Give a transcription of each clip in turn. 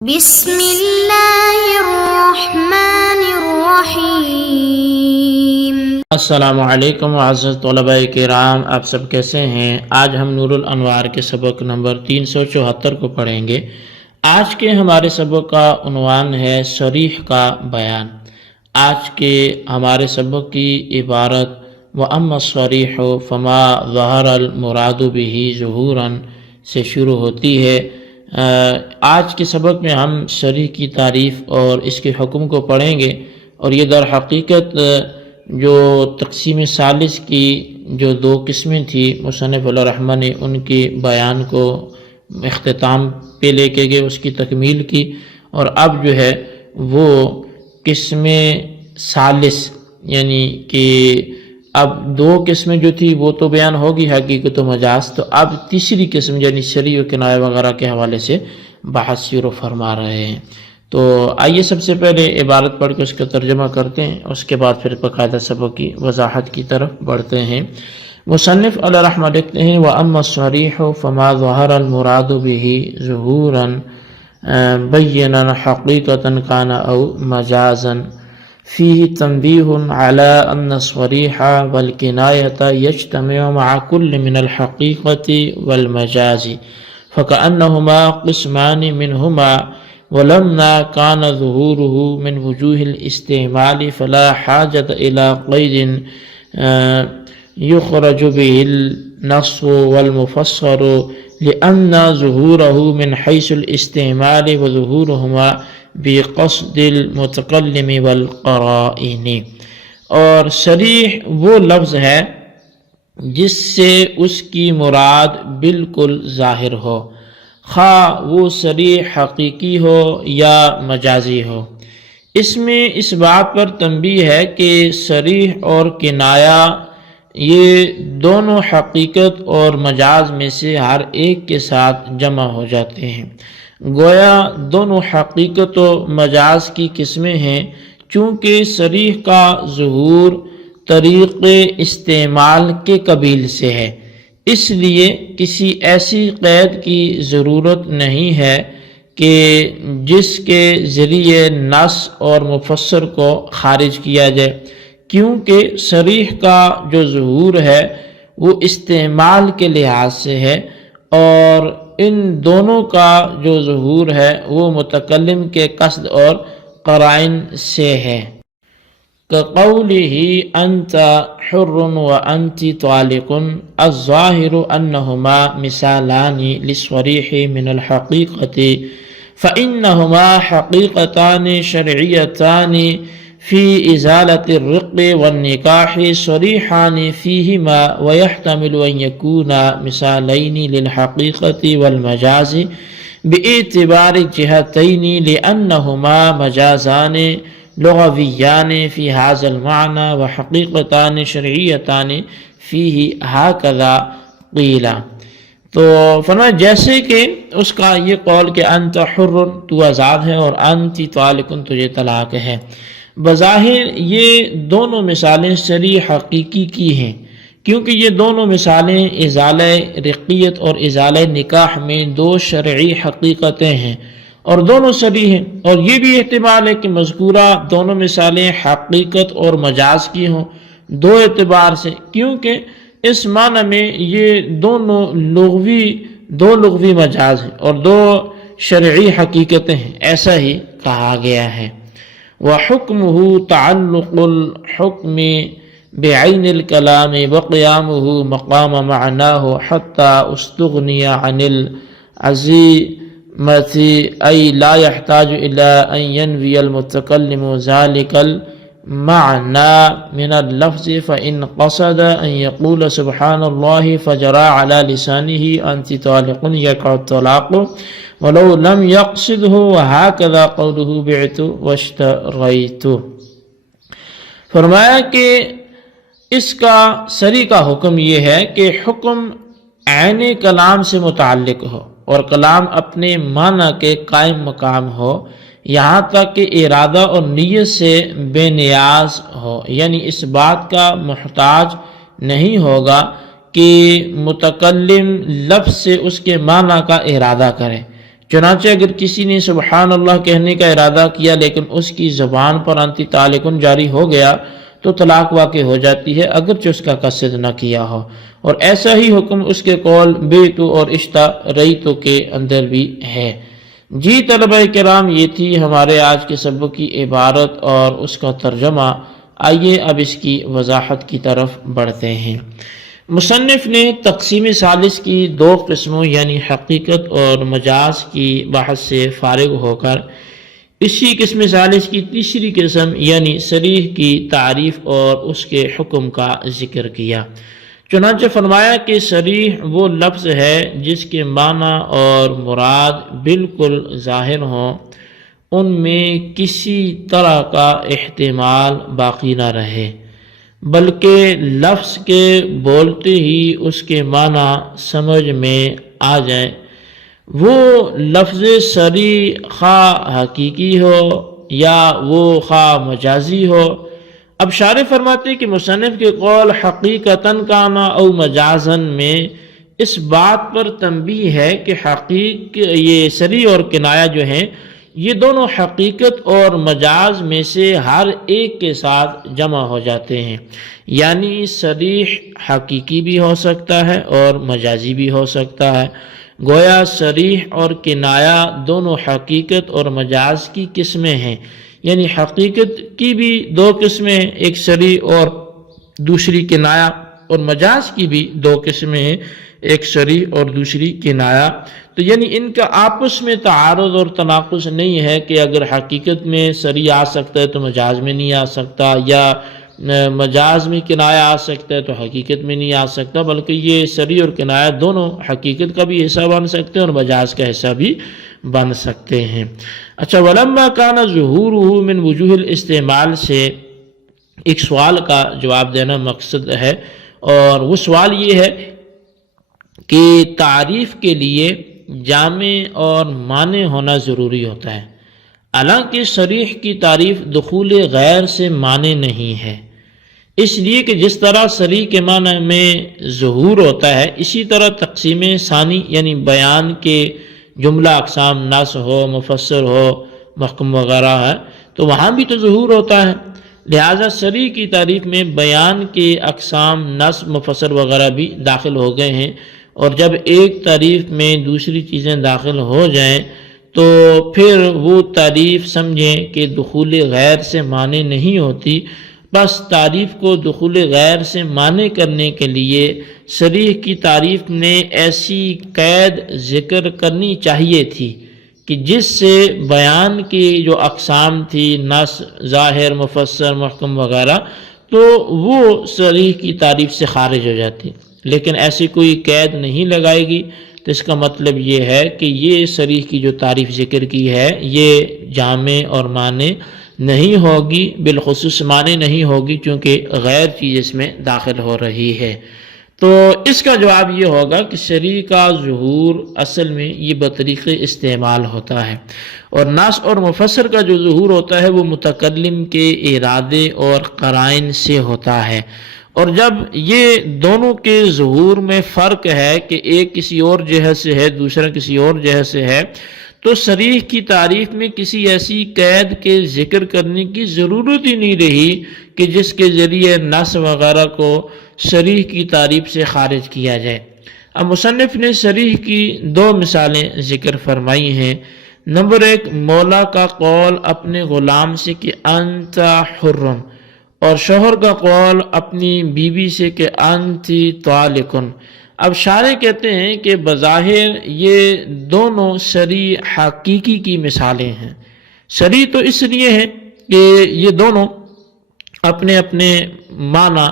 بسم اللہ الرحمن الرحیم۔ السلام علیکم معزز طلباء کرام، آپ سب کیسے ہیں؟ آج ہم نور الانوار کے سبق نمبر 374 کو پڑھیں گے۔ آج کے ہمارے سبق کا عنوان ہے صریح کا بیان۔ آج کے ہمارے سبق کی عبارت وَأَمَّا الصَّرِيحُ فَمَا ظَهَرَ الْمُرَادُ بِهِ ظُهُورًا سے شروع ہوتی ہے۔ آج کے سبق میں ہم صریح کی تعریف اور اس کے حکم کو پڑھیں گے، اور یہ در حقیقت جو تقسیم ثالث کی جو دو قسمیں تھی مصنف علیہ الرحمہ نے ان کے بیان کو اختتام پہ لے کے گئے، اس کی تکمیل کی، اور اب جو ہے وہ قسم ثالث یعنی کہ اب دو قسمیں جو تھی وہ تو بیان ہوگی حقیقت و مجاز، تو اب تیسری قسم یعنی صریح و کنایہ وغیرہ کے حوالے سے بحث شروع فرما رہے ہیں۔ تو آئیے سب سے پہلے عبارت پڑھ کے اس کا ترجمہ کرتے ہیں، اس کے بعد پھر باقاعدہ سبق کی وضاحت کی طرف بڑھتے ہیں۔ مصنف علیہ الرحمہ لکھتے ہیں وَأَمَّا الصَّرِيحُ فَمَا ظَهَرَ الْمُرَادُ بِهِ ظُهُورًا بَيِّنًا حَقِيقَةً كَانَ أَوْ مَجَازًا فيه تنبيه على أن الصريح والكناية يجتمع مع كل من الحقيقة والمجاز فكأنهما قسمان منهما، ولما كان ظهوره من وجوه الاستعمال فلا حاجة إلى قيد يخرج به النص والمفسر، لأن ظهوره من حيث الاستعمال وظهورهما بقصد المتکلم والقرائن۔ اور صریح وہ لفظ ہے جس سے اس کی مراد بالکل ظاہر ہو، خواہ وہ صریح حقیقی ہو یا مجازی ہو۔ اس میں اس بات پر تنبیہ ہے کہ صریح اور کنایہ یہ دونوں حقیقت اور مجاز میں سے ہر ایک کے ساتھ جمع ہو جاتے ہیں۔ گویا دونوں حقیقت و مجاز کی قسمیں ہیں، چونکہ صریح کا ظہور طریق استعمال کے قبیل سے ہے، اس لیے کسی ایسی قید کی ضرورت نہیں ہے کہ جس کے ذریعے نص اور مفسر کو خارج کیا جائے، کیونکہ صریح کا جو ظہور ہے وہ استعمال کے لحاظ سے ہے، اور ان دونوں کا جو ظہور ہے وہ متکلم کے قصد اور قرائن سے ہے۔ كقوله أنت حر وأنت طالق، الظاهر أنهما مثالان للصريح من الحقيقة، فإنهما حقيقتان شرعيتان في إزالة الرق والنكاح صريحان فيهما، ويحتمل أن يكون مثالين للحقيقة والمجاز باعتبار الجهتين، لأنهما مجازان لغويان في هذا المعنى وحقيقتان شرعيتان فيه، هكذا قيل۔ تو فرمایا جیسے کہ اس کا یہ قول کہ انت حر تو آزاد ہے اور انت طالق تجھے طلاق ہے، بظاہر یہ دونوں مثالیں صریح حقیقی کی ہیں، کیونکہ یہ دونوں مثالیں ازالہ رقیت اور ازالہ نکاح میں دو شرعی حقیقتیں ہیں، اور دونوں صریح ہیں۔ اور یہ بھی احتمال ہے کہ مذکورہ دونوں مثالیں حقیقت اور مجاز کی ہوں، دو اعتبار سے، کیونکہ اس معنی میں یہ دونوں دو لغوی مجاز ہیں اور دو شرعی حقیقتیں ہیں، ایسا ہی کہا گیا ہے۔ وحکمہ تعلق الحکم بعین الکلام وقیامہ مقام معناہ حتی استغنی عن العزیمۃ، ای لا يحتاج الى ان ینوی المتکلم ذلك المعنى من اللفظ، فإن قصد ان يقول سبحان اللہ فجرى على لسانه انت طالق يقع الطلاق ولو لم يقصده، وهكذا قوله بعت واشتريت۔ فرمایا کہ اس کا صریح کا حکم یہ ہے کہ حکم عین کلام سے متعلق ہو اور کلام اپنے معنی کے قائم مقام ہو، یہاں تک کہ ارادہ اور نیت سے بے نیاز ہو، یعنی اس بات کا محتاج نہیں ہوگا کہ متکلم لفظ سے اس کے معنی کا ارادہ کرے، چنانچہ اگر کسی نے سبحان اللہ کہنے کا ارادہ کیا لیکن اس کی زبان پر انتی تعلقن جاری ہو گیا تو طلاق واقع ہو جاتی ہے اگرچہ اس کا قصد نہ کیا ہو، اور ایسا ہی حکم اس کے قول بیتو اور اشتریتو کے اندر بھی ہے۔ جی طلبہ کرام، یہ تھی ہمارے آج کے سبق کی عبارت اور اس کا ترجمہ۔ آئیے اب اس کی وضاحت کی طرف بڑھتے ہیں۔ مصنف نے تقسیم ثالث کی دو قسموں یعنی حقیقت اور مجاز کی بحث سے فارغ ہو کر اسی قسم ثالث کی تیسری قسم یعنی صریح کی تعریف اور اس کے حکم کا ذکر کیا۔ چنانچہ فرمایا کہ صریح وہ لفظ ہے جس کے معنی اور مراد بالکل ظاہر ہوں، ان میں کسی طرح کا احتمال باقی نہ رہے، بلکہ لفظ کے بولتے ہی اس کے معنی سمجھ میں آ جائیں۔ وہ لفظ صریح خواہ حقیقی ہو یا وہ خواہ مجازی ہو۔ اب شارح فرماتے کہ مصنف کے قول حقیقتاً کانا او مجازن میں اس بات پر تنبیہ ہے کہ یہ صریح اور کنایہ جو ہیں یہ دونوں حقیقت اور مجاز میں سے ہر ایک کے ساتھ جمع ہو جاتے ہیں، یعنی صریح حقیقی بھی ہو سکتا ہے اور مجازی بھی ہو سکتا ہے۔ گویا صریح اور کنایہ دونوں حقیقت اور مجاز کی قسمیں ہیں، یعنی حقیقت کی بھی دو قسمیں ہیں، ایک صریح اور دوسری کنایہ، اور مجاز کی بھی دو قسمیں ہیں، ایک صریح اور دوسری کنایہ۔ تو یعنی ان کا آپس میں تعارض اور تناقض نہیں ہے کہ اگر حقیقت میں صریح آ سکتا ہے تو مجاز میں نہیں آ سکتا، یا مجاز میں کنایہ آ سکتا ہے تو حقیقت میں نہیں آ سکتا، بلکہ یہ صریح اور کنایہ دونوں حقیقت کا بھی حصہ بن سکتے ہیں اور مجاز کا حصہ بھی بن سکتے ہیں۔ اچھا، وَلَمَّا كَانَ ظُهُورُهُ مِنْ وُجُوهِ الاستعمال سے ایک سوال کا جواب دینا مقصد ہے، اور وہ سوال یہ ہے کہ تعریف کے لیے جامع اور مانع ہونا ضروری ہوتا ہے، حالانکہ صریح کی تعریف دخول غیر سے مانع نہیں ہے، اس لیے کہ جس طرح صریح کے معنی میں ظہور ہوتا ہے اسی طرح تقسیم ثانی یعنی بیان کے جملہ اقسام نص ہو، مفسر ہو، محکم وغیرہ ہے تو وہاں بھی تو ظہور ہوتا ہے، لہٰذا صریح کی تعریف میں بیان کے اقسام نص، مفسر وغیرہ بھی داخل ہو گئے ہیں، اور جب ایک تعریف میں دوسری چیزیں داخل ہو جائیں تو پھر وہ تعریف سمجھیں کہ دخول غیر سے مانع نہیں ہوتی، بس تعریف کو دخول غیر سے مانع کرنے کے لیے صریح کی تعریف نے ایسی قید ذکر کرنی چاہیے تھی کہ جس سے بیان کی جو اقسام تھی نص، ظاہر، مفسر، محکم وغیرہ، تو وہ صریح کی تعریف سے خارج ہو جاتی، لیکن ایسی کوئی قید نہیں لگائے گی، تو اس کا مطلب یہ ہے کہ یہ صریح کی جو تعریف ذکر کی ہے یہ جامع اور مانع نہیں ہوگی، بالخصوص مانع نہیں ہوگی چونکہ غیر چیز اس میں داخل ہو رہی ہے۔ تو اس کا جواب یہ ہوگا کہ صریح کا ظہور اصل میں یہ بطریق استعمال ہوتا ہے، اور نص اور مفسر کا جو ظہور ہوتا ہے وہ متکلم کے ارادے اور قرائن سے ہوتا ہے، اور جب یہ دونوں کے ظہور میں فرق ہے کہ ایک کسی اور جہت سے ہے دوسرا کسی اور جہت سے ہے، تو صریح کی تعریف میں کسی ایسی قید کے ذکر کرنے کی ضرورت ہی نہیں رہی کہ جس کے ذریعے نص وغیرہ کو صریح کی تعریف سے خارج کیا جائے۔ اب مصنف نے صریح کی دو مثالیں ذکر فرمائی ہیں۔ نمبر ایک، مولا کا قول اپنے غلام سے کہ انت حرم، اور شوہر کا قول اپنی بیوی سے کہ انتی طالقن۔ اب شارح کہتے ہیں کہ بظاہر یہ دونوں صریح حقیقی کی مثالیں ہیں۔ صریح تو اس لیے ہیں کہ یہ دونوں اپنے اپنے معنی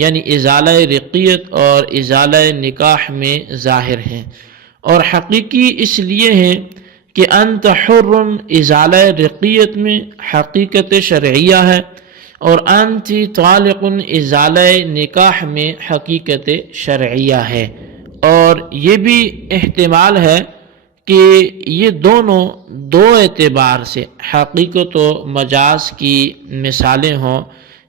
یعنی ازالہ رقیت اور ازالہ نکاح میں ظاہر ہیں، اور حقیقی اس لیے ہیں کہ انت حرم ازالہ رقیت میں حقیقت شرعیہ ہے، اور انتی طالق ازالہ نکاح میں حقیقت شرعیہ ہے، اور یہ بھی احتمال ہے کہ یہ دونوں دو اعتبار سے حقیقت و مجاز کی مثالیں ہوں،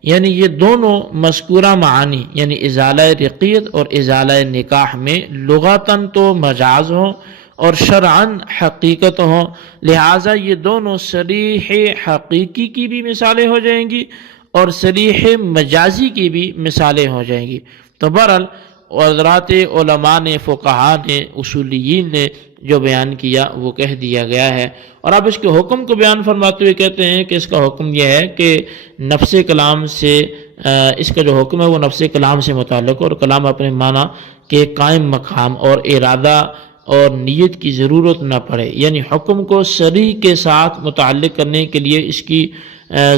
یعنی یہ دونوں مذکورہ معانی یعنی ازالہ رقیت اور ازالہ نکاح میں لغتاً تو مجاز ہوں اور شرعن حقیقت ہوں، لہٰذا یہ دونوں صریح حقیقی کی بھی مثالیں ہو جائیں گی اور صریح مجازی کی بھی مثالیں ہو جائیں گی۔ تو بہرحال حضرات علماء نے، فقہاء نے، اصولیین نے جو بیان کیا وہ کہہ دیا گیا ہے۔ اور اب اس کے حکم کو بیان فرماتے ہوئے کہتے ہیں کہ اس کا حکم یہ ہے کہ نفس کلام سے اس کا جو حکم ہے وہ نفس کلام سے متعلق، اور کلام اپنے معنی کے قائم مقام اور ارادہ اور نیت کی ضرورت نہ پڑے، یعنی حکم کو صریح کے ساتھ متعلق کرنے کے لیے اس کی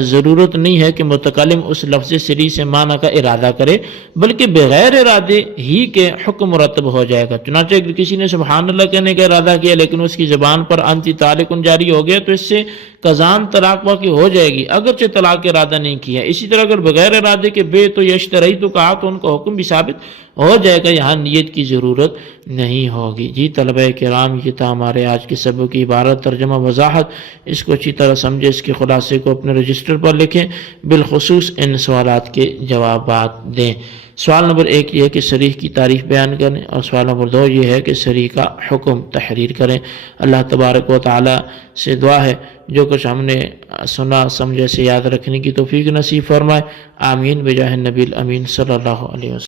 ضرورت نہیں ہے کہ متکلم اس لفظ صریح سے معنی کا ارادہ کرے، بلکہ بغیر ارادے ہی کے حکم مرتب ہو جائے گا۔ چنانچہ اگر کسی نے سبحان اللہ کہنے کا ارادہ کیا لیکن اس کی زبان پر انتی طالق جاری ہو گیا تو اس سے قضان طلاق واقع ہو جائے گی، اگرچہ طلاق کا ارادہ نہیں کیا۔ اسی طرح اگر بغیر ارادے کے بے تو یشتری تو کہا تو ان کا حکم بھی ثابت ہو جائے گا، یہاں نیت کی ضرورت نہیں ہوگی۔ جی طلبہ کرام، یہ تھا ہمارے آج کے سبق کی عبارت، ترجمہ، وضاحت۔ اس کو اچھی طرح سمجھے، اس کے خلاصے کو اپنے رجسٹر پر لکھیں، بالخصوص ان سوالات کے جوابات دیں۔ سوال نمبر 1 یہ ہے کہ صریح کی تعریف بیان کریں، اور سوال نمبر 2 یہ ہے کہ صریح کا حکم تحریر کریں۔ اللہ تبارک و تعالی سے دعا ہے جو کچھ ہم نے سنا سمجھے سے یاد رکھنے کی توفیق نصیب فرمائے۔ آمین بجاہ النبی الامین صلی اللہ علیہ وسلم۔